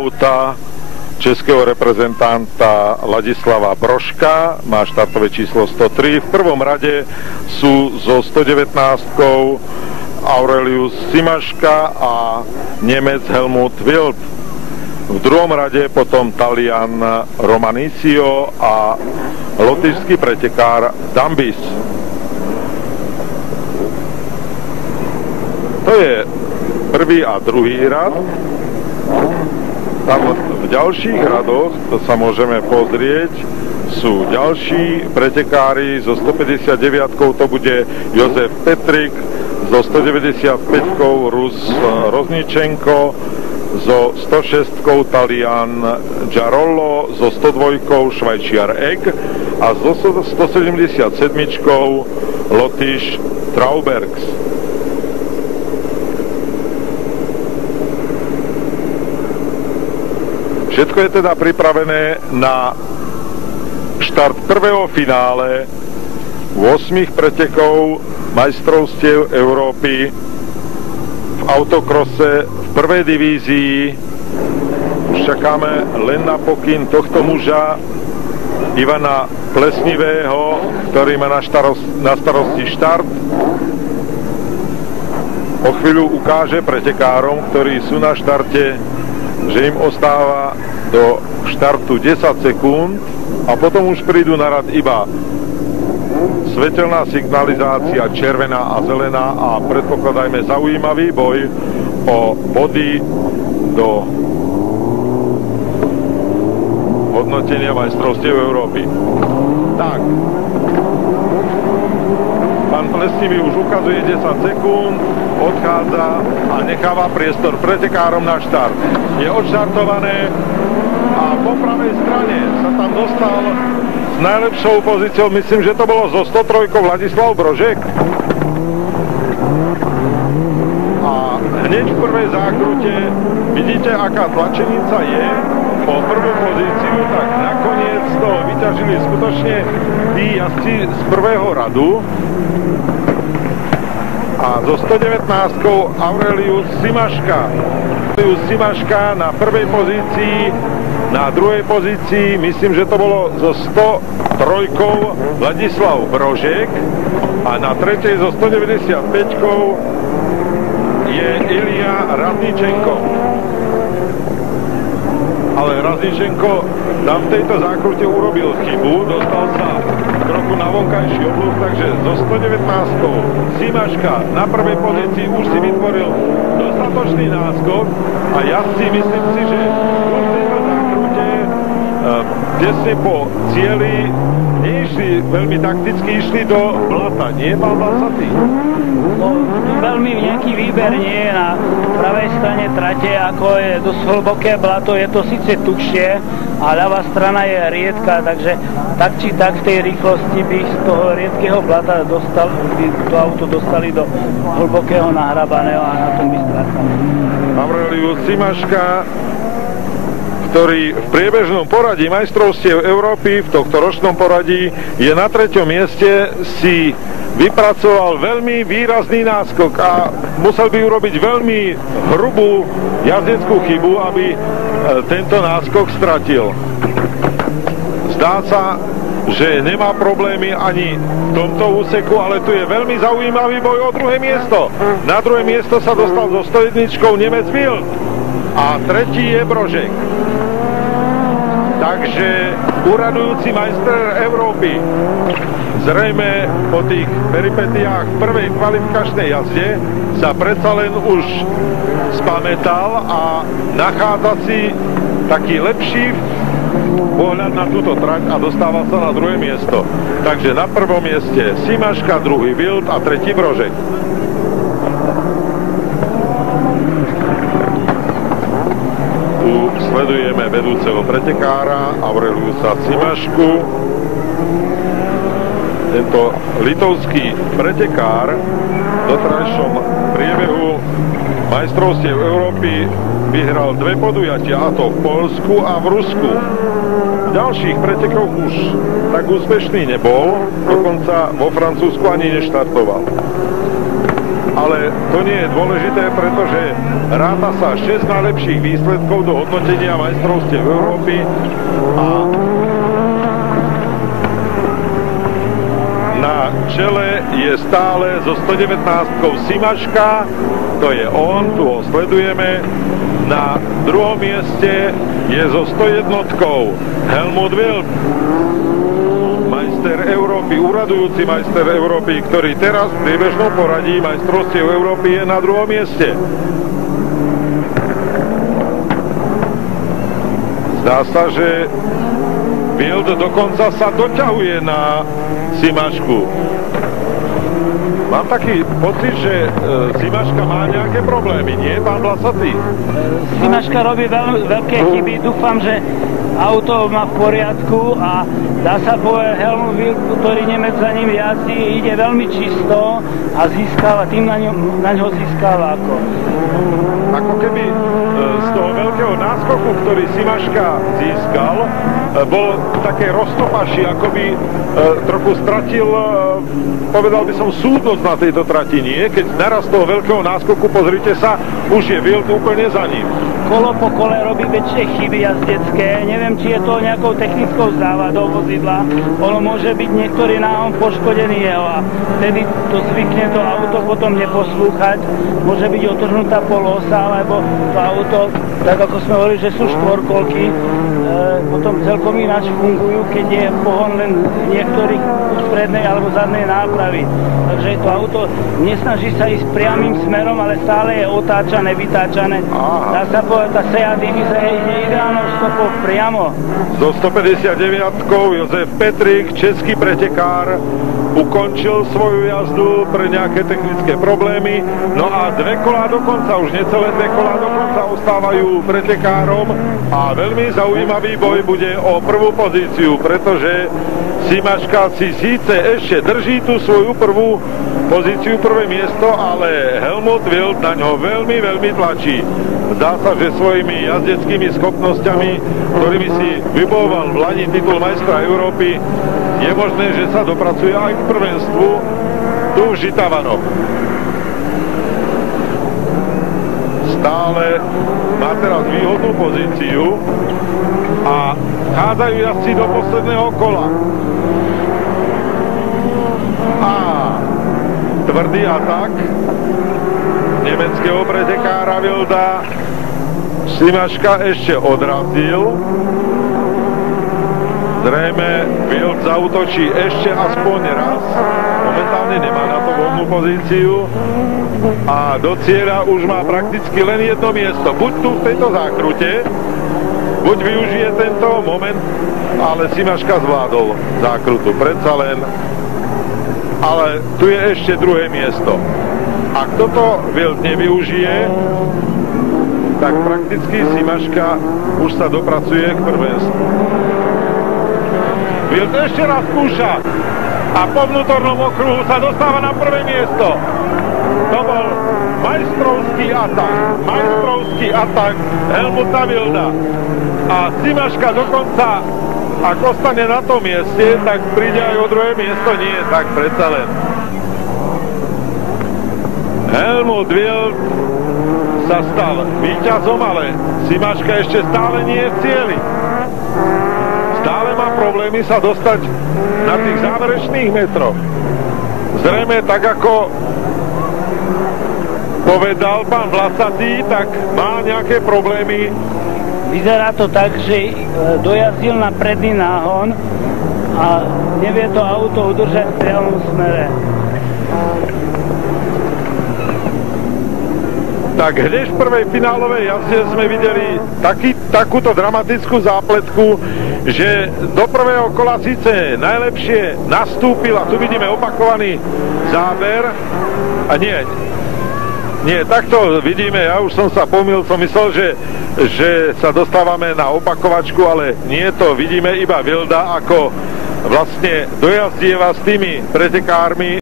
auta českého reprezentanta Ladislava Brožka, má štartové číslo 103. V prvom rade sú so 119 Aurelius Simaška a Nemec Helmut Wild. V druhom rade potom Talian Romanisio a lotyšský pretekár Dambis. To je prvý a druhý rad. Tam v ďalších radoch, to sa môžeme pozrieť, sú ďalší pretekári. So 159-kou to bude Jozef Petrik, so 195-kou Rus Rozničenko, so 106-kou Talian Giarollo, so 102-kou Švajčiar Egg a so 177-kou Lotyš Traubergs. Všetko je teda pripravené na štart prvého finále 8 pretekov majstrovstiev Európy v autokrose v prvej divízii. Už čakáme len na pokyn tohto muža Ivana Plesnivého, ktorý má na starosti štart. O chvíľu ukáže pretekárom, ktorí sú na štarte, že im ostáva do štartu 10 sekúnd a potom už prídu na rad iba svetelná signalizácia červená a zelená a predpokladajme zaujímavý boj o body do hodnotenia majstrovstiev Európy. Tak, pán Plesnivý už ukazuje 10 sekúnd, odchádza a necháva priestor pretekárom na štart. Je odštartované a po pravej strane sa tam dostal s najlepšou pozíciou, myslím, že to bolo zo 103 Ladislav Brožek. A hneď v prvej zákrute vidíte, aká tlačenica je po prvú pozíciu, tak nakoniec to vyťažili skutočne tí jazdci z prvého radu. A so 119-kou Aurelius Simaška. Aurelius Simaška na prvej pozícii, na druhej pozícii, myslím, že to bolo so 103-kou Ladislav Brožek a na tretej so 195-kou je Ilja Razničenko. Ale Razničenko tam v tejto zákrute urobil chybu, dostal sa trochu na vonkajší obloh, takže so 119-kou Simaška na prvej pozícii už si vytvoril dostatočný náskok a jazdci, myslím si, že v tejto zákrute tesne po cieli neišli veľmi takticky, išli do blata, nie, pán Vlasatý? Veľmi nejaký výber nie je na pravej strane trate, ako je dosť hlboké blato, je to síce tuchšie a ľavá strana je riedka, takže tak či tak v tej rýchlosti by z toho riedkého blata by to auto dostali do hlbokého nahrabaného a na tom by strácali. Aurelius Simaška, ktorý v priebežnom poradí majstrovstiev Európy, v tohto ročnom poradí, je na 3. mieste, si vypracoval veľmi výrazný náskok a musel by urobiť veľmi hrubú jazdeckú chybu, aby tento náskok stratil. Zdá sa, že nemá problémy ani v tomto úseku, ale tu je veľmi zaujímavý boj o druhé miesto. Na druhé miesto sa dostal so 101 Nemec Wild a tretí je Brožek. Takže uradujúci majster Európy zrejme po tých peripetiách prvej kvalifikačnej jazde sa predsa len už spamätal a nachádza si taký lepší pohľad na túto trať a dostáva sa na druhé miesto. Takže na prvom mieste Simaška, druhý Wild a tretí Brožek. Sledujeme vedúceho pretekára Aureliusa Simašku. Tento litovský pretekár v doterajšom priebehu majstrovstiev Európy vyhral 2 podujatia, a to v Poľsku a v Rusku. V ďalších pretekoch už tak úspešný nebol, dokonca vo Francúzsku ani neštartoval. ale to nie je dôležité, pretože ráta sa 6 najlepších výsledkov do hodnotenia majstrovstiev Európy a na čele je stále so 119-kou Simaška, to je on, tu ho sledujeme. Na druhom mieste je so 101-kou Helmut Wild, majster Európy, úradujúci majster Európy, ktorý teraz v priebežnom poradí majstrovstiev Európy je na druhom mieste. Zdá sa, že Wild dokonca sa doťahuje na Simašku. Mám taký pocit, že Simaška má nejaké problémy, nie, pán Vlasatý? Simaška robí veľké chyby, dúfam, že auto má v poriadku a dá sa povedať, Helmut Wild, ktorý Nemec za ním jazdí, ide veľmi čisto a získava, tým na ňo získava ako keby z toho veľkého náskoku, ktorý Simaška získal, bol také roztopaší, ako by trochu stratil, povedal by som, súdnosť na tejto trati, nie? Keď naraz z toho veľkého náskoku, pozrite sa, už je Wild úplne za ním. Kolo po kole robí väčšie chyby jazdecké. Neviem, či je to nejakou technickou závadou vozidla. Ono môže byť niektorý náhon poškodený jeho a vtedy to zvykne to auto potom neposlúchať. Môže byť otrhnutá polosa, alebo to auto, tak ako sme hovorili, že sú štvorkolky, potom celkom ináč fungujú, keď je pohon len niektorých prednej alebo zadnej nápravy. Takže to auto nesnaží sa ísť priamým smerom, ale stále je otáčané, vytáčané. Dá sa povedať, tá Seat Ibiza ide ideálnou stopou priamo. So 159-kou Jozef Petrik, český pretekár, ukončil svoju jazdu pre nejaké technické problémy. No a 2 kolá dokonca, už necelé 2 kolá dokonca ostávajú pretekárom a veľmi zaujímavý boj bude o prvú pozíciu, pretože Simaška si síce ešte drží tú svoju prvú pozíciu, prvé miesto, ale Helmut Wild na ňo veľmi, veľmi tlačí. Zdá sa, že svojimi jazdeckými schopnosťami, ktorými si vybojoval v lani titul majstra Európy, je možné, že sa dopracuje aj k prvenstvu tu v Žitavanoch. Stále má teraz výhodnú pozíciu a chádzajú jazdci do posledného kola. A tvrdý atak nemeckého pretekára Wilda. Simaška ešte odrazil. Zrejme Wild zaútočí ešte aspoň raz. Momentálne nemá na to voľnú pozíciu. A do cieľa už má prakticky len jedno miesto. Buď tu v tejto zákrute, buď využije tento moment, ale Simaška zvládol zákrutu. Predsa len. Ale tu je ešte druhé miesto. Ak toto Wild nevyužije, tak prakticky Simaška už sa dopracuje k prvenstvu. Wild ešte raz skúša a po vnútornom okruhu sa dostáva na prvé miesto. To bol majstrovský atak Helmuta Wilda. A Simaška dokonca, ak ostane na tom mieste, tak príde aj o druhé miesto, nie, tak predsa len. Helmut Wild sa stal víťazom, ale Simaška ešte stále nie je v cieli. Stále má problémy sa dostať na tých záverečných metroch. Zrejme tak, ako povedal pán Vlasatý, tak má nejaké problémy. Vyzerá to tak, že dojazdil na predný náhon a nevie to auto udržať v priamom smere. Tak hneď v prvej finálovej jazde sme videli takúto dramatickú zápletku, že do prvého kola síce najlepšie nastúpil, a tu vidíme opakovaný záber, a nie, takto vidíme, ja už som sa pomýlil, som myslel, že sa dostávame na opakovačku, ale nie, to vidíme iba Wilda, ako vlastne dojazdieva s tými pretekármi.